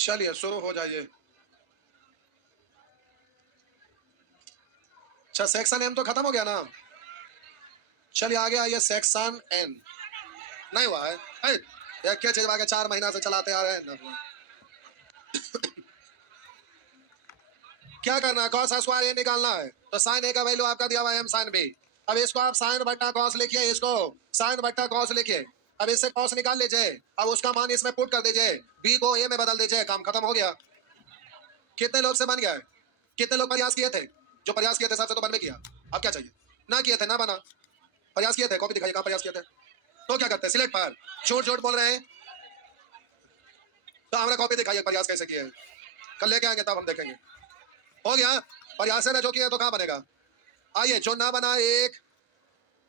चलिए शुरू हो जाइए। अच्छा, सेक्शन एम तो खत्म हो गया ना। चलिए आगे आइए, सेक्शन एन। नहीं हुआ है। है? ये क्या चीज आगे 4 महीना से चलाते आ रहे हैं ना। क्या करना है, कॉस स्क्वायर ए निकालना है तो साइन ए का वैल्यू आपका दिया हुआ है एम साइन बी। अब इसको आप साइन बट्टा कॉस लिखिए, इसको साइन बट्टा कॉस लिखिए। अब इससे कॉस निकाल लीजिए, अब उसका मान इसमें पुट कर दीजिए, बी को ए में बदल दीजिए, काम खत्म हो गया। कितने लोग से बन गया है? कितने लोग प्रयास किए थे? जो प्रयास किए थे सबसे तो बन में किया। अब क्या चाहिए? ना किए थे ना बना। प्रयास किए थे, कॉपी दिखाइए कहाँ प्रयास किए थे। तो क्या करते हैं, सिलेक्ट पर। झूठ झूठ बोल रहे हैं तो हमारा कॉपी दिखाइए प्रयास कैसे किए हैं। कल लेके आएंगे तब हम देखेंगे। हो गया प्रयास ने जो किया तो कहाँ बनेगा। आइए, जो ना बना एक,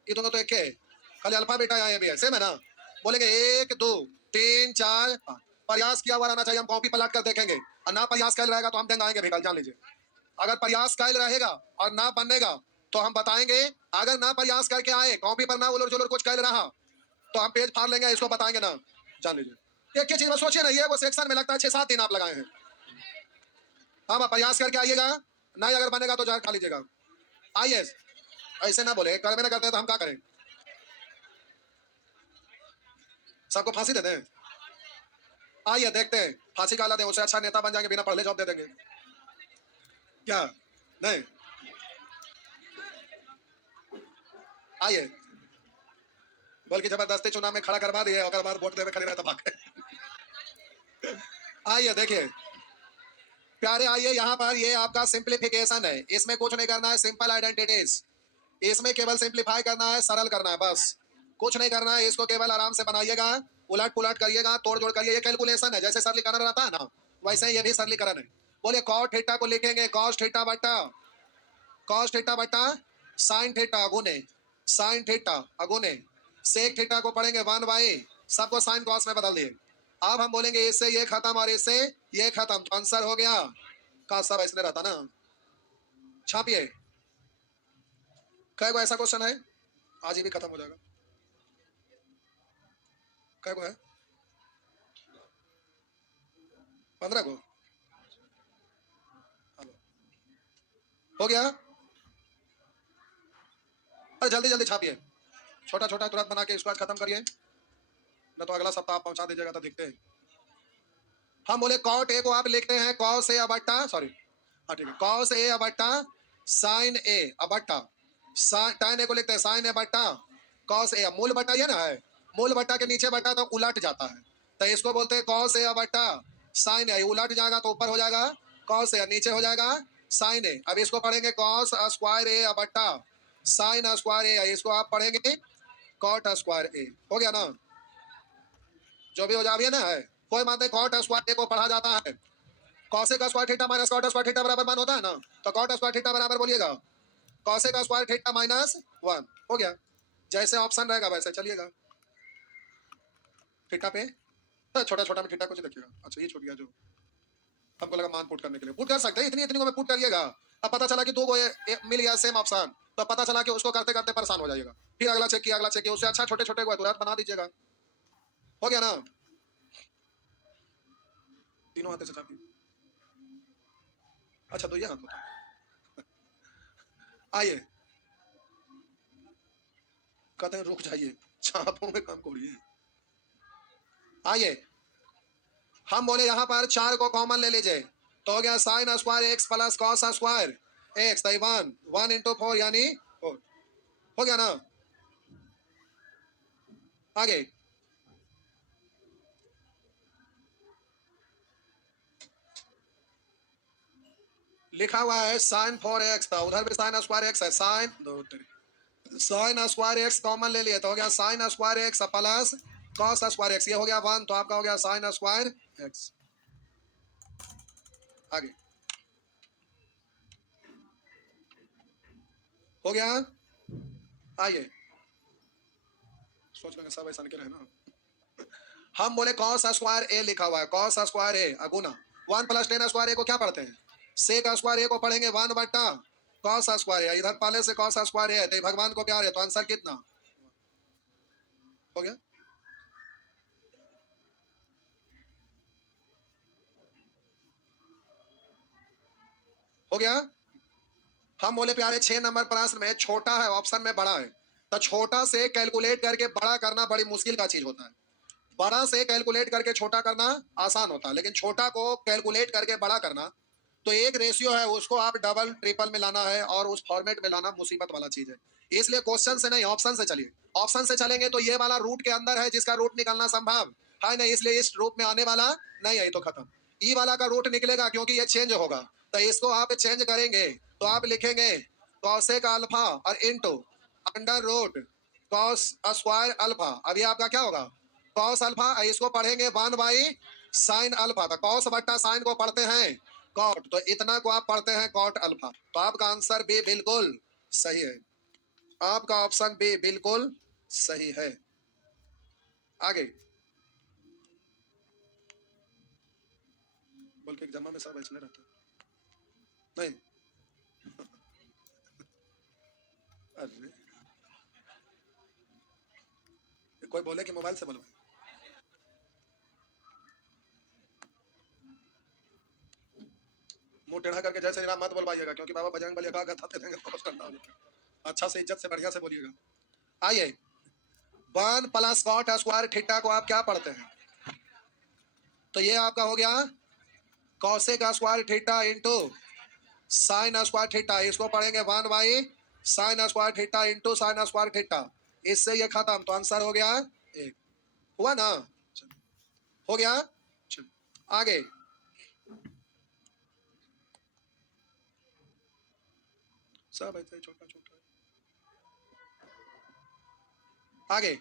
ये दोनों तो एक है, खाली अल्फा बीटा यहाँ भी है, सेम है ना। बोलेंगे 1 2 3 4 5। प्रयास किया हुआ रहना चाहिए, हम कॉपी पलट कर देखेंगे। और ना प्रयास कैल रहेगा तो हम देंगे आएंगे भी, कल जान लीजिए। अगर प्रयास कैल रहेगा और ना बनेगा तो हम बताएंगे। अगर ना प्रयास करके आए, कॉपी पर ना उलट जुलट कुछ कैल रहा तो हम पेज फाड़ लेंगे, इसको बताएंगे ना, जान लीजिए। एक ही चीज में सोचिए ना, ये वो सेक्शन में लगता है 6-7 दिन आप लगाए हैं। हाँ, प्रयास करके आइएगा, नहीं अगर बनेगा तो जहर खा लीजिएगा। आइए, ऐसे ना बोले, कर में ना करते हैं तो हम क्या करें? सबको फांसी दे दें? आइए देखते हैं, फांसी का दें, उससे अच्छा नेता बन जाएंगे, बिना पढ़ले जॉब दे देंगे। क्या? नहीं। आइए, बल्कि जबरदस्ती चुनाव में खड़ा करवा दिए और बाद वोट देने खड़े रहता भाग। आइए देखिए प्यारे, आइए यहाँ पर, ये आपका सिंप्लीफिकेशन है, इसमें कुछ नहीं करना है, सिंपल आइडेंटिटीज। इसमें केवल सिंप्लीफाई करना है, सरल करना है, बस कुछ नहीं करना है। इसको केवल आराम से बनाइएगा, उलट पुलट करिएगा, तोड़ जोड़ करिए। ये कैलकुलेशन है, जैसे सरलीकरण रहता है ना, वैसे ही ये भी सरलीकरण है। बोलिए कॉट थीटा को लिखेंगे कॉस थीटा बट्टा साइन थीटा अगुने साइन थीटा अगुने सेक थीटा को पढ़ेंगे 1/, सबको साइन कॉस में बदल दिए। अब हम बोलेंगे इससे ये खत्म और इससे ये खत्म, तो आंसर हो गया का सब ऐसे रहता ना। छापिए, कै गो ऐसा क्वेश्चन है, आज ही भी खत्म हो जाएगा। कै गो है? 15 गो। हो गया। अरे जल्दी जल्दी छापिए, छोटा छोटा तुरंत बना के इसको आज खत्म करिए, न तो अगला सप्ताह आप पहुंचा दीजिएगा तो देखते हैं। हम बोले कॉट ए को आप लिखते हैं कॉस ए अबट्टा, सॉरी, हाँ ठीक है, cos A अबट्टा sign A अबट्टा tan ए को लिखते हैं साइन ए बट्टा कॉस ए। मूल बट्टा ये ना है, मूल बट्टा के नीचे बट्टा तो उलट जाता है, तो इसको बोलते हैं कॉस ए बट्टा साइन ए। उलट जाएगा तो ऊपर हो जाएगा कॉस ए, नीचे हो जाएगा साइन ए। अब इसको पढ़ेंगे कॉस स्क्वायर ए बट्टा साइन स्क्वायर ए, इसको आप पढ़ेंगे कॉट स्क्वायर ए। हो गया ना, जो भी हो जाए ना है, कोई बात नहीं। कॉट स्क्वायर ए को पढ़ा जाता है कॉसे का square theta minus cot square theta बराबर 1 होता है ना, तो कॉट स्क्वायर थीटा बराबर बोलिएगा कॉसे का स्क्वायर थीटा माइनस 1। हो गया, जैसे ऑप्शन रहेगा वैसे चलिएगा। थीटा पे छोटा छोटा में थीटा कुछ देखिएगा। अच्छा ये छूट गया, जो हमको लगा मान पुट करने के लिए पुट कर सकते हैं, इतनी इतनी को में पुट करिएगा। अब पता चला कि 2 गो मिल गया सेम ऑप्शन, तो पता चला कि उसको करते करते परेशान हो जाइएगा, फिर अगला चेक किया, अगला चेक किया, उससे अच्छा छोटे छोटे को तुरंत बना दीजिएगा। हो गया ना, तीनों हाथ से छापिए। अच्छा तो ये हाथ होता है। आइए, कहते हैं रुक जाइए, छापों में काम करिए। आइए, हम बोले यहाँ पर 4 को कॉमन ले लीजिए, तो हो गया sine square x plus cos square x, 1 into 4 यानी 4। हो गया ना, आगे लिखा हुआ है साइन 4x था, उधर भी साइन स्क्वायर एक्स है, साइन स्क्वायर एक्स कॉमन ले लिए, तो हो गया sine square x plus cos square x, ये हो गया 1, तो आपका हो गया साइन स्क्वायर एक्स। आगे हो गया। आइए सोच लेंगे सब ऐसा निकले है ना। हम बोले कॉस स्क्वायर ए लिखा हुआ है, कॉस स्क्वायर ए अगुना 1 प्लस टेन स्क्वायर ए को क्या पढ़ते हैं, सेक स्क्वायर ए को पढ़ेंगे 1 बट्टा कॉस स्क्वायर ए। इधर पहले से कॉस स्क्वायर ए, तो भगवान को क्या है, तो आंसर कितना हो गया। हो गया। हम बोले प्यारे 6 नंबर प्रश्न में छोटा है ऑप्शन में बड़ा है, तो छोटा से कैलकुलेट करके बड़ा करना बड़ी मुश्किल का चीज होता है। बड़ा से कैलकुलेट करके छोटा करना आसान होता है, लेकिन छोटा को कैलकुलेट करके बड़ा करना तो एक रेशियो है, उसको आप डबल ट्रिपल में लाना है और उस फॉर्मेट में लाना मुसीबत वाला चीज है। इसलिए क्वेश्चन से नहीं, ऑप्शन से चलिए। ऑप्शन से चलेंगे तो ये वाला रूट के अंदर है जिसका रूट निकलना संभव है नहीं, इसलिए इस रूप में आने वाला नहीं है, तो खत्म। ई वाला का रूट निकलेगा क्योंकि ये चेंज होगा, तो इसको आप चेंज करेंगे तो आप लिखेंगे कॉसेक अल्फा और into under root cos square alpha. अभी आपका क्या होगा कॉस अल्फा, इसको पढ़ेंगे 1 बाई साइन अल्फा। तो कॉस बट्टा साइन को पढ़ते हैं कॉट, तो इतना को आप पढ़ते हैं कॉट अल्फा। तो आपका आंसर बी बिल्कुल सही है, आपका ऑप्शन बी बिल्कुल सही है। आगे बोल के एग्जाम में सब ऐसे रहते नहीं। अरे कोई बोले कि मोबाइल से बोलो, मुंह टेढ़ा करके जय श्री राम मत बोलवाइएगा, क्योंकि बाबा बजरंग बली का कथा दे देंगे तो ठंडा हो जाएगा। अच्छा से इज्जत से बढ़िया से बोलिएगा। आइए 1 + कॉट स्क्वायर थीटा को आप क्या पढ़ते हैं, तो ये आपका हो गया cosec square theta into sine square theta. इसको पढ़ेंगे 1 by sign square theta into sine square theta. इससे ये खत्म, तो आंसर हो गया एक। हुआ ना, हो गया। आगे सब ऐसे छोटा छोटा। आगे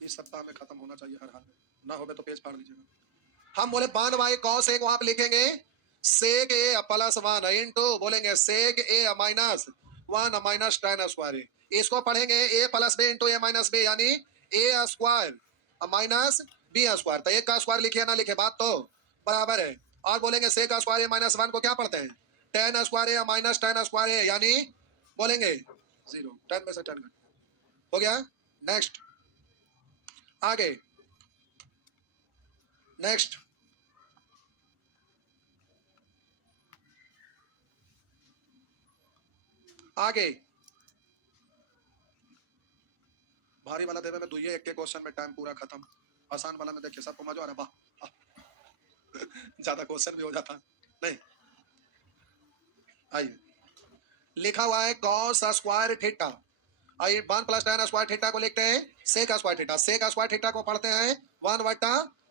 इस सप्ताह में खत्म होना चाहिए हर हाल में, ना हो तो पेज फाड़ दीजिएगा। हम बोले 1 बाई कॉस एक वहां पे लिखेंगे सेक ए प्लस 1 इंटू बोलेंगे सेक ए माइनस 1 माइनस tan स्क्वायर। इसको पढ़ेंगे ए प्लस बी इंटू ए माइनस बी, यानी ए स्क्वायर माइनस बी स्क्वायर। तो एक का स्क्वायर लिखे ना लिखे बात तो बराबर है। और बोलेंगे सेक स्क्वायर ए माइनस 1 को क्या पढ़ते हैं tan स्क्वायर ए माइनस tan स्क्वायर ए, यानी बोलेंगे 0, 10 में से 10 हो गया। नेक्स्ट, आगे नेक्स्ट। आगे भारी वाला देवे में दुइये एक के क्वेश्चन में टाइम पूरा खत्म। आसान वाला में देखिए सबको मजा आ रहा है, वाह ज्यादा क्वेश्चन भी हो जाता नहीं। आइए लिखा हुआ है कॉस स्क्वायर थीटा, आइए 1 + tan स्क्वायर थीटा को लिखते हैं sec square theta. Sec square theta को पढ़ते हैं 1 /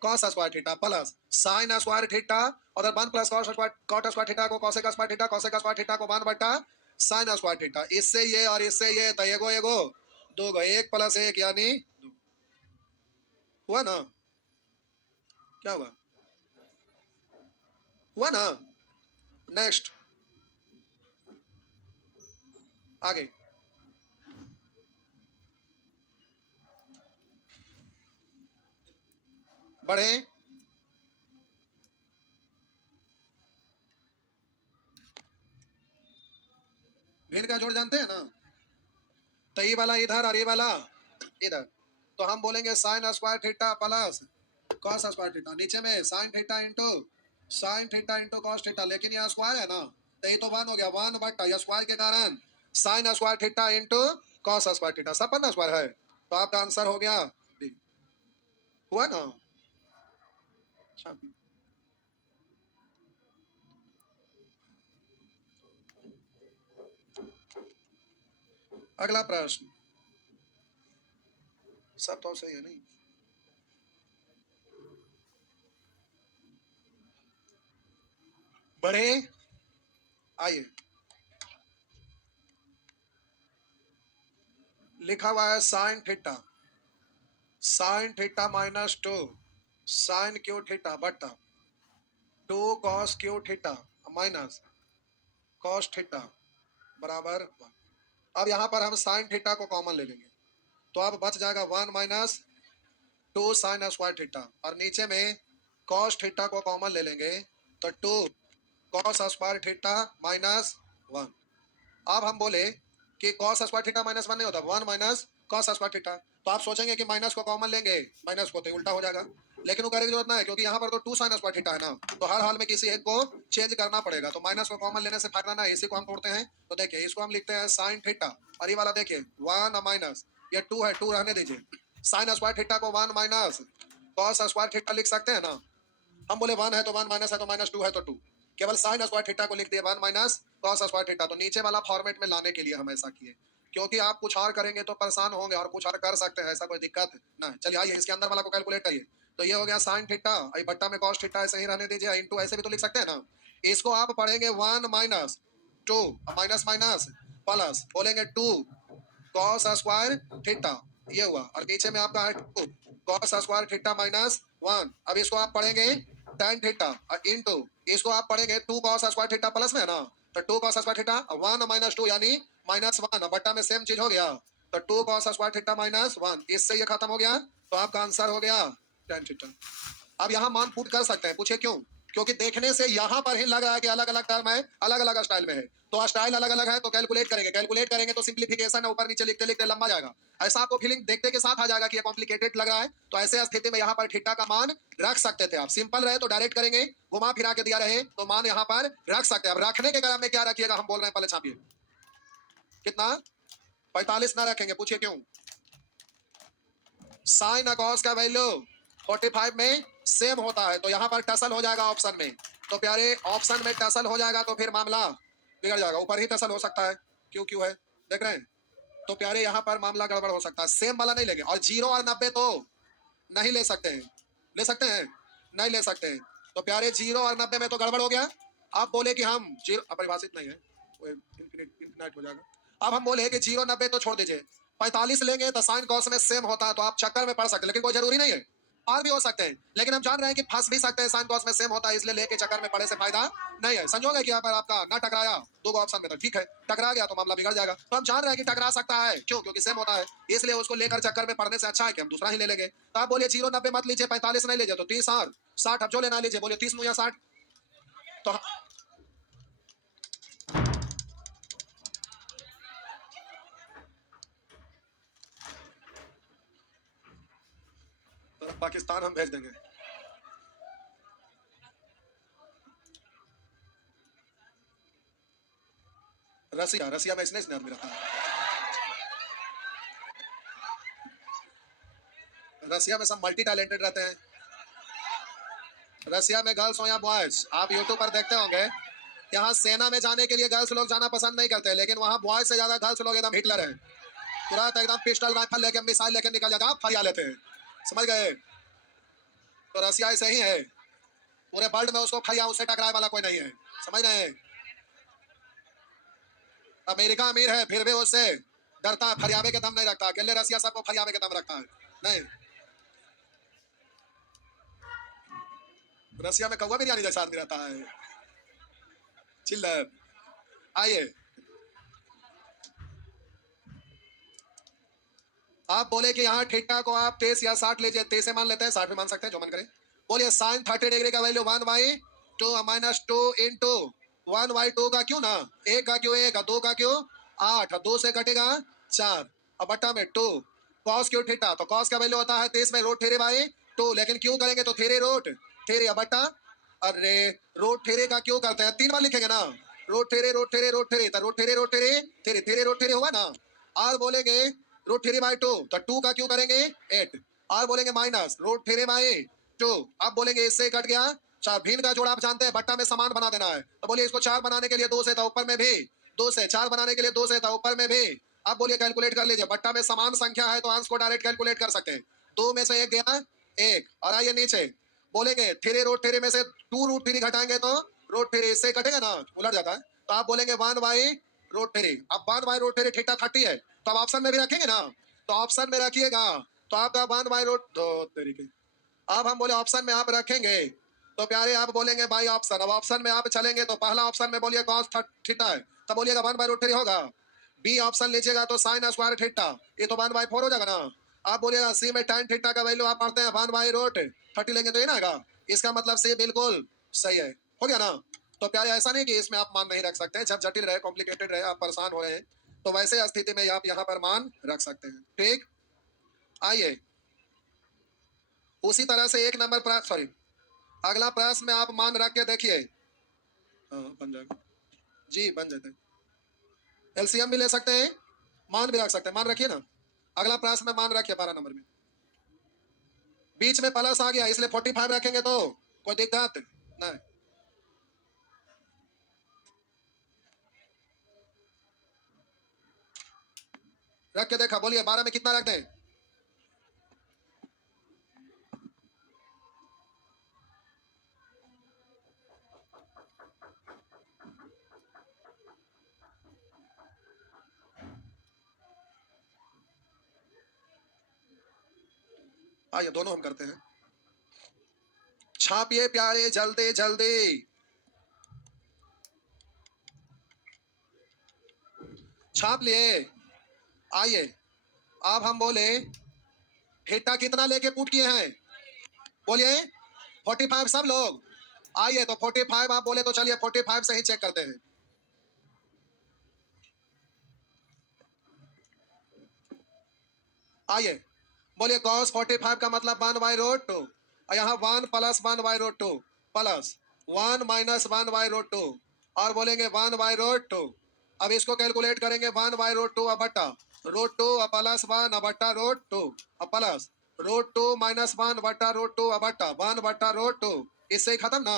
cos square theta plus sine square theta, और 1 + cos square cot square theta को cosec square theta, cosec square theta को 1 / साइन स्क्वायर थीटा। इससे ये और इससे ये, तो एगो एगो दो गो, 1 + 1 यानी 2। हुआ ना, क्या हुआ, हुआ ना। नेक्स्ट, आगे बढ़े। भिन्न का जोड़ जानते हैं ना, तो ये वाला इधर और ये वाला इधर, तो हम बोलेंगे sign square theta plus cos square theta. नीचे में sine theta into cos theta, लेकिन यहाँ स्क्वायर है ना, तो ये तो 1 हो गया 1 / स्क्वायर के कारण sign square theta into cos square theta, सब पर ना स्क्वायर है, तो आपका आंसर हो गया बी। हुआ ना। अच्छा, अगला प्रश्न, सब तो सही है नहीं। बढ़े, आइए लिखा हुआ है sine theta -2 sine cube theta बटा 2 cos cube theta minus cos theta बराबर 1। अब यहाँ पर हम साइन थीटा को कॉमन ले लेंगे, तो अब बच जाएगा 1 - 2 साइन स्क्वायर थीटा, और नीचे में कॉस थीटा को कॉमन ले लेंगे तो 2 कॉस स्क्वायर थीटा -1। अब हम बोले कि कॉस स्क्वायर थीटा -1 नहीं होता, 1 - कॉस स्क्वायर थीटा। तो आप सोचेंगे कि माइनस को कॉमन लेंगे, माइनस को तो उल्टा हो जाएगा, लेकिन वो करने की जरूरत नहीं है, क्योंकि यहाँ पर तो 2 साइन स्क्वायर थीटा है ना, तो हर हाल में किसी एक को चेंज करना पड़ेगा। तो माइनस को कॉमन लेने से फायदा ना है, इसी को हम तोड़ते हैं। तो देखिए इसको हम लिखते हैं साइन थीटा, और ये वाला देखिए 1 माइनस, ये 2 है, 2 रहने दीजिए। साइन स्क्वायर थीटा को 1 माइनस कॉस स्क्वायर थीटा लिख सकते हैं ना। हम बोले 1 है तो 1, माइनस है तो माइनस, 2 है तो 2, केवल साइन स्क्वायर थीटा को लिख दिए 1 माइनस कॉस स्क्वायर थीटा। तो नीचे वाला फॉर्मेट में लाने के लिए हम ऐसा किए, क्योंकि आप कुछ और करेंगे तो परेशान होंगे, और कुछ और कर सकते हैं, ऐसा कोई दिक्कत ना है। चलिए आइए इसके अंदर वाला को कैलकुलेट करिए। तो ये हो गया साइन थीटा, आई बट्टा में कॉस थीटा ऐसे ही रहने दीजिए, इनटू ऐसे भी तो लिख सकते हैं ना। इसको आप पढ़ेंगे 1 माइनस 2, माइनस माइनस प्लस, बोलेंगे 2 कॉस स्क्वायर थीटा, ये हुआ, और नीचे में आपका है 2 कॉस स्क्वायर थीटा माइनस 1। अब इसको आप पढ़ेंगे tan थीटा इनटू, इसको आप पढ़ेंगे 2 cos स्क्वायर थीटा प्लस में है ना, तो 2 cos स्क्वायर थीटा 1 माइनस 2 यानी माइनस 1, बट्टा में सेम चीज हो गया, तो 2 cos स्क्वायर थीटा माइनस 1, इससे ये खत्म हो गया। तो आपका आंसर हो गया tan थीटा। अब यहाँ मान पुट कर सकते हैं, पूछे क्यों? क्योंकि देखने से यहाँ पर ही लग रहा है कि अलग अलग टर्म है, अलग अलग स्टाइल में है, तो स्टाइल अलग अलग है, तो कैलकुलेट करेंगे, कैलकुलेट करेंगे तो सिंप्लीफिकेशन ऊपर नीचे लिखते लिखते लंबा जाएगा। ऐसा आपको फीलिंग देखते के साथ आ जाएगा कि ये कॉम्प्लिकेटेड लग रहा है, तो ऐसे स्थिति में यहाँ पर थीटा का मान रख सकते थे आप। सिंपल रहे तो डायरेक्ट करेंगे, घुमा फिरा के दिया रहे तो मान यहाँ पर रख सकते हैं। अब रखने के क्रम में क्या रखिएगा हम बोल रहे हैं, पहले छापिए। कितना? 45 ना रखेंगे, पूछिए क्यों? साइन कॉस का वैल्यू 45 में सेम होता है, तो यहाँ पर टसल हो जाएगा ऑप्शन में। तो प्यारे ऑप्शन में टसल हो जाएगा तो फिर मामला बिगड़ जाएगा, ऊपर ही टसल हो सकता है, क्यों क्यों है देख रहे हैं। तो प्यारे यहाँ पर मामला गड़बड़ हो सकता है, सेम वाला नहीं लेंगे, और 0 और 90 तो नहीं ले सकते हैं, ले सकते हैं नहीं ले सकते हैं। तो प्यारे 0 और 90 में तो गड़बड़ हो गया। आप बोले कि हम 0 अपरिभाषित नहीं है, वो इनफिनिट हो जाएगा। अब हम बोले कि 0 90 तो छोड़ दीजिए, 45 लेंगे तो साइन कॉस में सेम होता है, तो आप चक्कर में पड़ सकते हैं, लेकिन कोई जरूरी नहीं है, और भी हो सकते हैं, लेकिन हम जान रहे हैं कि फंस भी सकते हैं, साइन कॉस में सेम होता है, इसलिए लेके चक्कर में पड़े से फायदा नहीं है। संजोग है कि यहाँ पर आपका ना टकराया, दो ऑप्शन में तो ठीक है, टकरा गया तो मामला बिगड़ जाएगा। तो हम जान रहे हैं कि टकरा सकता है, क्यों? क्योंकि सेम होता है, इसलिए उसको लेकर चक्कर में पड़ने से अच्छा है कि हम दूसरा ही ले लेंगे। तो आप बोलिए 0 90 मत लीजिए, 45 नहीं लीजिए, तो 30 और 60 अब जो लेना लीजिए, बोलिए 30 या 60। तो पाकिस्तान हम भेज देंगे। रसिया, रसिया में इसने आदमी रखा है, रसिया में सब मल्टी टैलेंटेड रहते हैं। रसिया में गर्ल्स हो या बॉयज, आप यूट्यूब पर देखते होंगे, यहाँ सेना में जाने के लिए गर्ल्स लोग जाना पसंद नहीं करते, लेकिन वहाँ बॉयज से ज्यादा गर्ल्स लोग एकदम हिटलर है, तुरंत एकदम पिस्टल राइफल लेके मिसाइल लेके निकल जाता है, फरिया लेते हैं, समझ गए? तो रसिया ऐसे ही है, पूरे वर्ल्ड में उसको फरिया उससे टकराए वाला कोई नहीं है, समझ रहे हैं? अमेरिका अमीर है फिर भी उससे डरता है, फरियावे के दम नहीं रखता, अकेले रसिया सबको फरियावे के दम रखता है नहीं। रसिया में कौवा बिरयानी जैसा आदमी रहता है, चिल्लर। आइए आप बोले कि यहाँ थीटा को आप 30 या 60 लीजिए, 30 मान लेते हैं, 60 भी मान सकते हैं, जो मन करे। बोलिए साइन 30 डिग्री का वैल्यू 1/2 माइनस 2 इंटू 1/2 का क्यों ना, 1 का क्यों, 1 2 का क्यों 8, 2 से कटेगा 4, अब बट्टा में 2 कॉस क्यों थीटा, तो कॉस का वैल्यू होता है 30 में रूट 3/2, लेकिन क्यों करेंगे तो 3 रूट 3 बट्टा, अरे रूट 3 का क्यों करते हैं, 3 बार लिखेंगे ना, रूट 3 रूट 3 रूट 3, तो रूट 3 रूट 3 3 3 रूट 3 होगा ना, और बोलेंगे रूट 3/2, तो 2 का क्यों करेंगे 8, और बोलेंगे माइनस रूट 3/2, अब बोलेंगे इससे कट गया 4, भिन्न का जोड़ आप जानते हैं, बट्टा में समान बना देना है, तो बोलिए इसको 4 बनाने के लिए 2 से था, ऊपर में भी 2 से, 4 बनाने के लिए 2 से था, ऊपर में भी। अब बोलिए कैलकुलेट कर लीजिए, बट्टा में समान संख्या है तो अंश को डायरेक्ट कैलकुलेट कर सकते हैं, 2 में से 1 गया 1, और आइए नीचे बोलेंगे 3 रूट 3 में से 2 रूट 3 घटाएंगे तो रूट 3, इससे कटेगा ना, उलट जाता है, तो आप बोलेंगे 1/√3। अब 1/√3 थीटा 30 है, तो अब ऑप्शन में भी रखेंगे ना, तो ऑप्शन में रखिएगा, तो आपका 1/√3। अब हम बोले ऑप्शन में आप रखेंगे, तो प्यारे आप बोलेंगे बाई ऑप्शन, अब ऑप्शन में आप चलेंगे तो पहला ऑप्शन में बोलिए कॉस थीटा है, तो बोलिएगा 1/√3 होगा। बी ऑप्शन लीजिएगा तो साइन स्क्वायर थीटा, ये तो 1/4 हो जाएगा ना। आप बोलिएगा सी में tan थीटा का वैल्यू आप पढ़ते हैं 1/√30 लेंगे तो ये ना आएगा, इसका मतलब सी बिल्कुल सही है, हो गया ना। तो प्यारे ऐसा नहीं कि इसमें आप मान नहीं रख सकते, जब जटिल रहे कॉम्प्लिकेटेड रहे आप परेशान हो रहे हैं तो वैसे स्थिति में आप यहाँ पर मान रख सकते हैं। ठीक, आइए उसी तरह से एक नंबर पर सॉरी अगला प्रश्न में आप मान रख के देखिए। हाँ बन जाएगा जी, बन जाते हैं। एलसीएम भी ले सकते हैं, मान भी रख सकते हैं। मान रखिए ना, अगला प्रश्न में मान रखिए 12 नंबर में। बीच में प्लस आ गया इसलिए 45 रखेंगे तो कोई दिक्कत नहीं। रख के देखा, बोलिए 12 में कितना रख दें? आइए दोनों हम करते हैं। छापिए प्यारे जल्दी जल्दी, छाप लिए। आइए अब हम बोले थीटा कितना लेके पुट किए हैं? बोलिए 45 सब लोग। आइए तो 45 आप बोले तो चलिए 45 से ही चेक करते हैं। आइए बोलिए cos 45 का मतलब 1/√2 और यहाँ 1 प्लस 1/√2 प्लस 1 माइनस 1/√2 और बोलेंगे 1/√2। अब इसको कैलकुलेट करेंगे 1/√2 अब बट्टा √2 प्लस 1 बट्टा √2 प्लस √2 माइनस 1 बट्टा √2 बट्टा 1 बट्टा √2। इससे ही खत्म ना,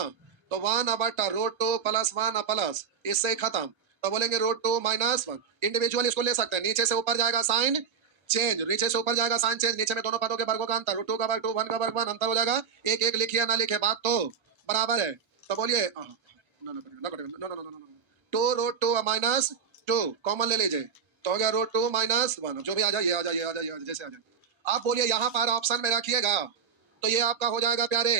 तो 1 बट्टा √2 प्लस 1 प्लस इससे ही खत्म। तो बोलेंगे √2 माइनस 1। इंडिविजुअल इसको ले सकते हैं, नीचे से ऊपर जाएगा साइन चेंज, नीचे से ऊपर जाएगा साइन चेंज, नीचे में दोनों पदों के वर्गों का अंतर, √2 का वर्ग 2 1 का वर्ग 1 अंतर हो जाएगा। एक एक लिखिए ना लिखे बात तो बराबर है। तो बोलिए टू √2 माइनस 2 कॉमन ले लीजिए तो हो गया √2 माइनस 1। जो भी आ जाइए आ जाइए आ जाइए जैसे आ जाए। आप बोलिए यहाँ पर ऑप्शन में रखिएगा तो ये आपका हो जाएगा प्यारे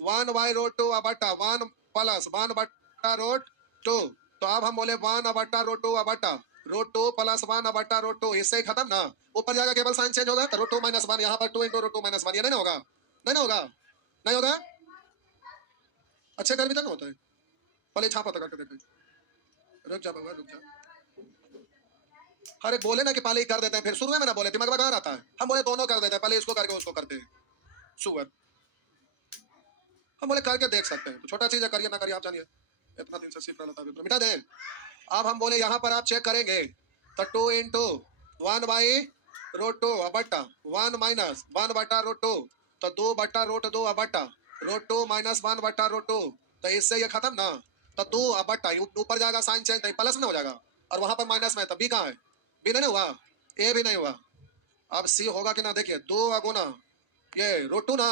1/√2 बट्टा 1 प्लस 1 बट्टा √2। तो अब हम बोले 1 बट्टा √2 बट्टा √2 प्लस 1 बट्टा √2। इससे ही खत्म ना, ऊपर जाएगा केवल साइन चेंज होगा तो √2 माइनस 1 यहाँ पर 2 × √2 माइनस 1। ये नहीं होगा, नहीं होगा, नहीं होगा। अच्छे कर भी तो नहीं होता है, पहले छापा तो करके देखो। रुक जा बाबा रुक जा, अरे बोले ना कि पहले ही कर देते हैं फिर शुरू में ना बोले दिमाग में कहाँ रहता है। हम बोले दोनों कर देते हैं, पहले इसको करके उसको करते हैं सुअर। हम बोले करके देख सकते हैं, तो छोटा चीज है, करिए ना करिए आप जानिए, इतना दिन से सीख रहा था मिटा दें। अब हम बोले यहाँ पर आप चेक करेंगे तो 2 × 1/√2 बट्टा 1 माइनस 1 बट्टा √2 तो 2 बट्टा √2 बट्टा √2 माइनस 1 बट्टा √2। तो इससे ये खत्म ना, तो 2 बट्टा ऊपर जाएगा साइन चेंज तो प्लस में हो जाएगा और वहां पर माइनस में, तब बी कहाँ है? बी नहीं हुआ, ए भी नहीं हुआ। अब सी होगा कि ना, देखिए 2 गुना ये √2 ना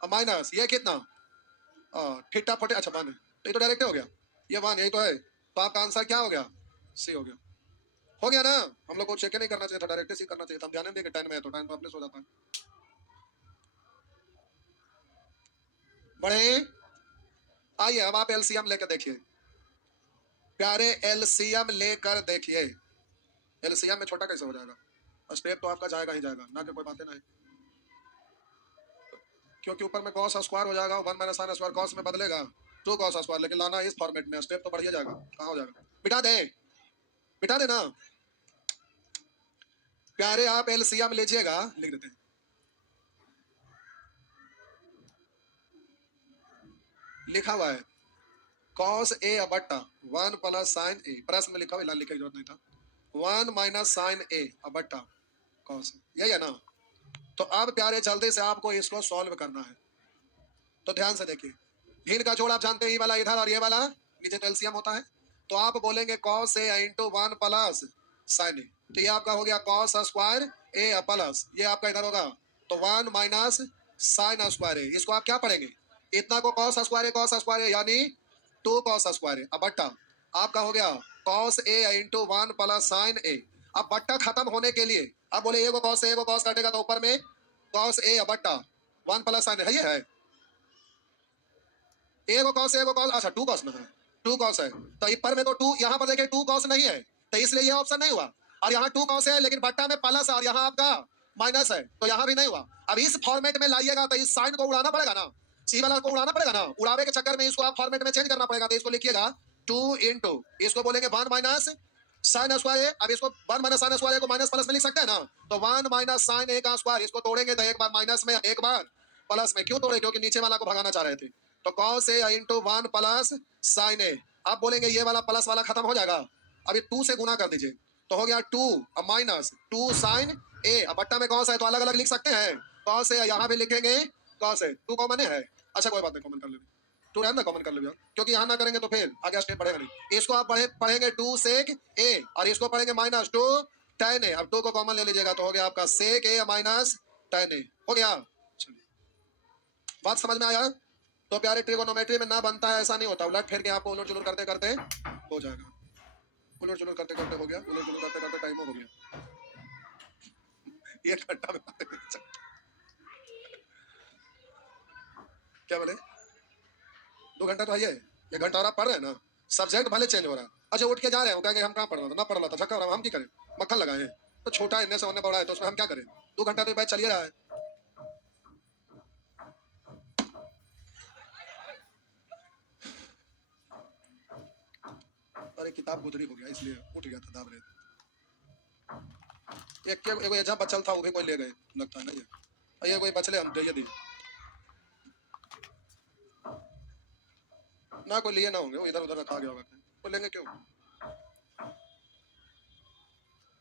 माइनस ये कितना थीटा 40। अच्छा 1 है तो ये तो डायरेक्ट हो गया, ये 1 यही तो है। तो आपका आंसर क्या हो गया? सी हो गया। हो गया ना, हम लोग को चेक नहीं करना चाहिए था, डायरेक्ट सी करना चाहिए था। हम ध्यान देंगे टाइम में है तो टाइम तो अपने सो जाता है। बढ़े आइए अब आप एलसीएम लेकर देखिए प्यारे, एलसीएम लेकर देखिए। एलसीएम में छोटा कैसे हो जाएगा? स्टेप तो आपका जाएगा ही जाएगा ना, कि कोई बातें नहीं, क्योंकि ऊपर में कॉस स्क्वायर हो जाएगा, 1 माइनस साइन स्क्वायर कॉस में बदलेगा 2 कॉस स्क्वायर, लेकिन लाना इस फॉर्मेट में, स्टेप तो बढ़िया जाएगा। कहाँ हो जाएगा? बिठा दे, बिठा देना प्यारे। आप एलसीएम लीजिएगा, लिख देते हैं, लिखा हुआ है cos a बट्टा 1 प्लस साइन ए, प्रश्न में लिखा हुआ, लिखने की जरूरत नहीं था, 1 माइनस साइन ए बट्टा cos, यही है ना। तो अब प्यारे जल्दी से आपको इसको सॉल्व करना है, तो ध्यान से देखिए। भिन्न का जोड़ आप जानते हैं, ये वाला इधर और ये वाला नीचे तो एलसीएम होता है। तो आप बोलेंगे cos a × 1 प्लस साइन ए, तो ये आपका हो गया cos स्क्वायर ए प्लस ये आपका इधर होगा तो 1 माइनस साइन स्क्वायर ए। इसको आप क्या पढ़ेंगे? इतना को cos स्क्वायर ए यानी 2 cos स्क्वायर ए अब बट्टा आपका हो गया cos a × 1 प्लस साइन ए। अब बट्टा खत्म होने के लिए अब बोले ए को cos से ए को cos काटेगा तो ऊपर में cos a बट्टा 1 प्लस साइन है, ये है ए को cos से ए को cos, अच्छा 2 cos में है, 2 cos है तो ऊपर में तो 2, यहाँ पर देखिए 2 cos नहीं है तो इसलिए ये ऑप्शन नहीं हुआ। और यहाँ 2 cos है लेकिन बट्टा में प्लस और यहाँ आपका माइनस है तो यहाँ भी नहीं हुआ। अब इस फॉर्मेट में लाइएगा तो इस साइन को उड़ाना पड़ेगा ना, सी वाला को उड़ाना पड़ेगा ना, उड़ावे के चक्कर में इसको आप फॉर्मेट में चेंज करना पड़ेगा। तो इसको लिखिएगा 2 × इसको बोलेंगे 1 माइनस साइन स्क्वायर ए, अब इसको 1 माइनस साइन स्क्वायर ए को माइनस प्लस में लिख सकते हैं ना, तो 1 माइनस साइन ए का स्क्वायर, इसको तोड़ेंगे तो एक बार माइनस में एक बार प्लस में, क्यों तोड़े, क्योंकि नीचे वाला को भगाना चाह रहे थे, तो cos ए इंटू 1 प्लस साइन ए। आप बोलेंगे ये वाला प्लस वाला खत्म हो जाएगा, अब ये 2 से गुना कर दीजिए तो हो गया 2, अब माइनस 2 साइन ए, अब बट्टा में cos है तो अलग अलग लिख सकते हैं, cos ए यहाँ भी लिखेंगे cos ए, 2 कॉमन है, अच्छा कोई बात नहीं, कॉमन कर लेंगे, 2 रहना कॉमन कर लो, क्योंकि यहाँ ना करेंगे तो फिर आगे स्टेप बढ़ेगा नहीं। इसको आप पढ़ेंगे 2 सेक ए और इसको पढ़ेंगे माइनस 2 tan ए, अब 2 को कॉमन ले लीजिएगा तो हो गया आपका सेक ए माइनस tan ए, हो गया। बात समझ में आया? तो प्यारे ट्रिगोनोमेट्री में ना बनता है, ऐसा नहीं होता, उलट फिर के आपको उलट जुलट करते करते हो जाएगा, उलट जुलट करते करते हो गया, उलट जुलट करते करते टाइम हो गया, ये घंटा में क्या बोले, 2 घंटा तो है, ये घंटा और आप पढ़ रहे हैं ना, सब्जेक्ट भले चेंज हो रहा है, अच्छा उठ के जा रहे हो, कहेंगे हम कहाँ पढ़ रहा था, ना पढ़ रहा था, झक्का हो रहा, हम की करें, मक्खन लगाए हैं, तो छोटा इतने से होने पड़ा है तो उसमें हम क्या करें, 2 घंटा तो बैच चलिए रहा है। अरे किताब गुदरी हो गया इसलिए उठ गया था दाब रहे, एक एजा बचल था वो भी कोई ले गए लगता है ना, ये कोई बचले हम दे दिए ना, कोई लिए ना होंगे, वो इधर उधर रखा गया होगा, कोई लेंगे क्यों,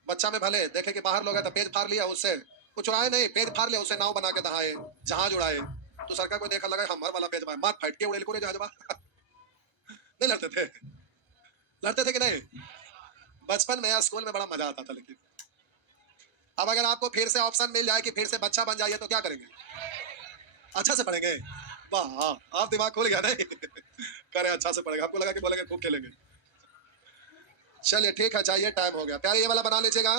बच्चा में भले देखे कि बाहर लोग है तो पेज फाड़ लिया उससे, कुछ उड़ाए नहीं, पेज फाड़ लिया उससे, नाव बना के दहाए, जहाज उड़ाए, तो सरकार को देखा लगा हमार वाला पेज मार फाट के उड़ेल को जहाज नहीं लड़ते थे, लड़ते थे कि नहीं, बचपन में या स्कूल में बड़ा मजा आता था, लेकिन अब अगर आपको फिर से ऑप्शन मिल जाए कि फिर से बच्चा बन जाइए तो क्या करेंगे, अच्छा से पढ़ेंगे, वाह आप दिमाग खोल गया नहीं करे अच्छा से पढ़ेगा, आपको लगा कि बोलेंगे खूब खेलेंगे, चलिए ठीक है, चाहिए टाइम हो गया, प्यारे ये वाला बना लीजिएगा।